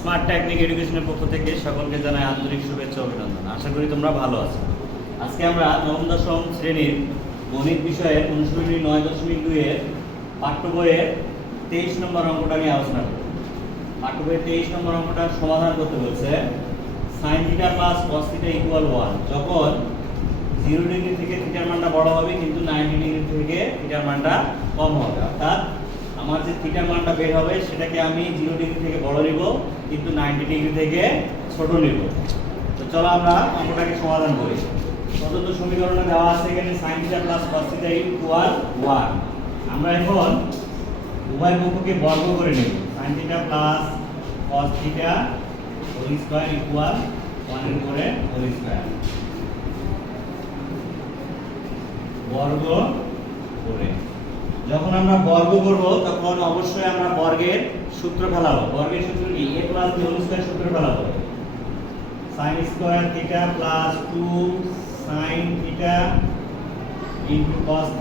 Smart technique এডুকেশনের পক্ষ থেকে সকলকে জানাই আন্তরিক শুভেচ্ছা ও অভিনন্দন। আশা করি তোমরা ভালো আছো। আজকে আমরা নবম দশম শ্রেণীর গণিত বিষয়ের অনুশীলনী 9.2 এর পাঠ্য বইয়ের 23 নম্বর অঙ্কটা নিয়ে আলোচনা করব। পাঠ্য বইয়ের 23 নম্বর অঙ্কটা সমাধান করতে বলছে sin θ প্লাস cos θ ইকুয়াল 1 যখন 0 ডিগ্রি থেকে থিটার মানটা বড় হবে কিন্তু 90 ডিগ্রি থেকে থিটার মানটা কম হবে। অর্থাৎ আমার যে থিটার মানটা বের হবে সেটাকে আমি 0 ডিগ্রি থেকে বড় নিব কিন্তু 90 ডিগ্রি থেকে ছোট নিব। তো চলো আমরা অঙ্কটাকে সমাধান করি। প্রদত্ত সমীকরণে দেওয়া আছে এখানে sin θ প্লাস cos θ ইকুয়াল 1। আমরা এখন উভয় পক্ষকে বর্গ করে নেব। sin θ plus cos θ whole square equal 1 এর উপরে হোল স্কয়ার বর্গ করে। যখন আমরা বর্গ করব তখন অবশ্যই আমরা বর্গের সূত্র ফেলাবো। বর্গের সূত্র কি? a plus b whole square সূত্র ফেলাবো। sin square θ plus 2 sin θ into cos θ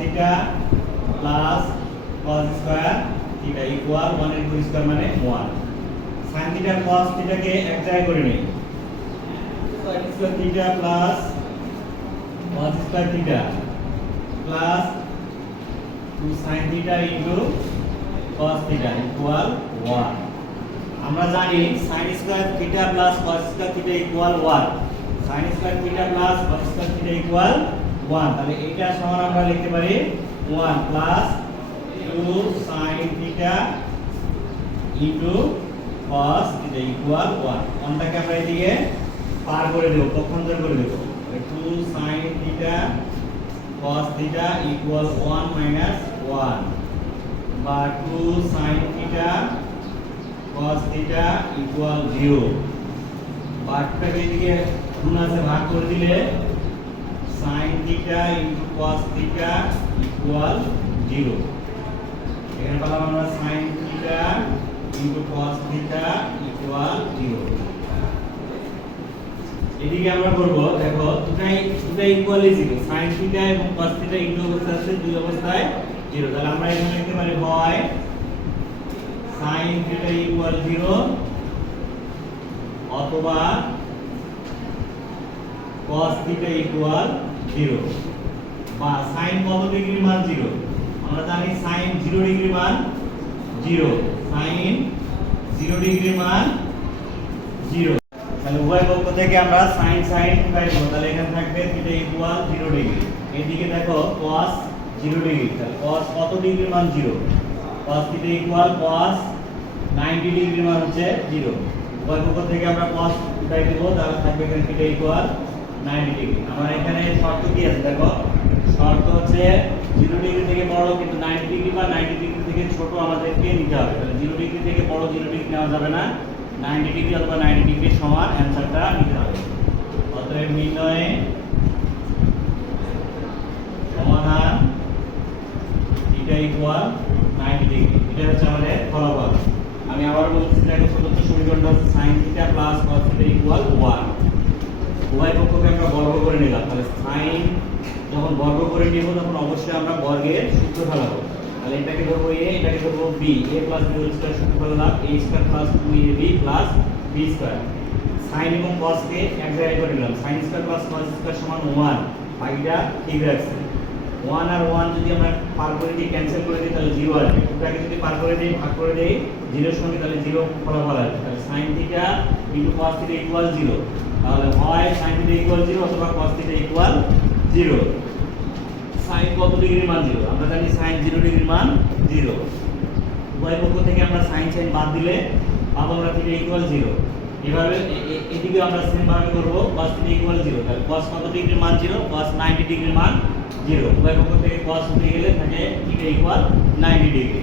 plus cos square θ equal 1 এর হোল স্কয়ার মানে 1। sin θ cos θ কে এক জায়গায় করে নিই। sin square θ plus cos square θ plus 2 sin θ into cos θ equal 1। আমরা জানি sin square θ plus cos square θ equal 1। sin square θ plus cos square θ equal 1। তাহলে এটা সমান আমরা লিখতে পারি 1 plus 2 sin θ into cos θ equal 1। অনটাকে আমরা এদিকে পার করে দেব, পক্ষান্তর করে দেব। 2 sin θ cos θ equal 1 minus 1 বা 2 sin θ cos θ equal 0। বারটাকে এদিকে গুণ আছে ভাগ করে দিলে sin θ into cos θ equal 0। এখানে পেলাম আমরা sin θ into cos θ equal 0। এদিকে আমরা করব, দেখো দুটাই ইকুয়ালি 0। sin θ এবং cos θ ইনটু অবস্থায় আছে, দুই অবস্থায় 0। তাহলে আমরা এখানে লিখতে পারি হয় sin θ ইকুয়াল 0 অথবা cos θ ইকুয়াল 0। বা sin কত ডিগ্রির মান 0? আমরা জানি sin 0 ডিগ্রির মান 0। sin 0 ডিগ্রির মান 0। তাহলে উভয় পক্ষ থেকে আমরা sin পাইব। তাহলে এখানে থাকবে θ ইকুয়াল 0 ডিগ্রি। এদিকে দেখো cos 0 ডিগ্রি। তাহলে cos কত ডিগ্রির মান 0? cos θ ইকুয়াল cos 90 ডিগ্রির মান হচ্ছে 0। উভয় পক্ষ থেকে আমরা cos উঠাই দেব, তাহলে থাকবে এখানে θ ইকুয়াল 90 ডিগ্রি। আমার এখানে শর্ত কি আছে দেখো, শর্ত হচ্ছে 0 ডিগ্রি থেকে বড় কিন্তু 90 ডিগ্রি বা 90 ডিগ্রি থেকে ছোট আমাদেরকে নিতে হবে। তাহলে 0 ডিগ্রি থেকে বড় 0 ডিগ্রি নেওয়া যাবে না, 90 ডিগ্রি অথবা 90 ডিগ্রির সমান অ্যানসারটা নিতে হবে। অতএব নির্ণয়ে সমাধান θ ইকুয়াল 90 ডিগ্রি। এটা হচ্ছে আমাদের ফলাফল। আমি আবার বলছি দেখো প্রদত্ত সমীকরণটা হচ্ছে sin θ প্লাস cos θ ইকুয়াল 1। উভয় পক্ষকে আমরা বর্গ করে নিলাম। তাহলে sin যখন বর্গ করে নিব তখন অবশ্যই আমরা বর্গের সূত্র ফেলাবো। তাহলে এটাকে ধরবো a, এটাকে ধরবো b। a plus b whole square সূত্র ফেললাম a square plus 2ab plus b square. sin এবং cos কে এক জায়গায় করে নিলাম। sin square plus cos square সমান 1। বাকিটা ঠিক রাখছি। 1 আর 1 যদি আমরা পার করে দিই, ক্যান্সেল করে দিই তাহলে 0 আসবে। এটাকে যদি পার করে দেই, ভাগ করে দেই 0 এর সঙ্গে, তাহলে 0 ফলাফল আসবে। তাহলে sin θ into cos θ ইকুয়াল 0। তাহলে হয় sin θ ইকুয়াল 0 অথবা cos θ ইকুয়াল 0। sin কত ডিগ্রির মান 0? আমরা জানি sin 0 ডিগ্রির মান 0। উভয় পক্ষ থেকে আমরা sin বাদ দিলে পাবো আমরা θ ইকুয়াল 0। এভাবে এদিকে আমরা সেম ভাবে করব, cos θ ইকুয়াল 0। তাহলে cos কত ডিগ্রির মান 0? cos 90 ডিগ্রির মান 0। উভয় পক্ষ থেকে cos উঠে গেলে থাকে θ ইকুয়াল 90 ডিগ্রি।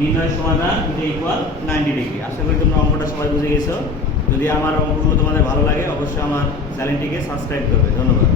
নির্ণয় সমাধান θ ইকুয়াল 90 ডিগ্রি। আশা করি তোমরা অঙ্কটা সবাই বুঝে গেছো। যদি আমার অঙ্কগুলো তোমাদের ভালো লাগে অবশ্যই আমার চ্যানেলটিকে সাবস্ক্রাইব করবে। ধন্যবাদ।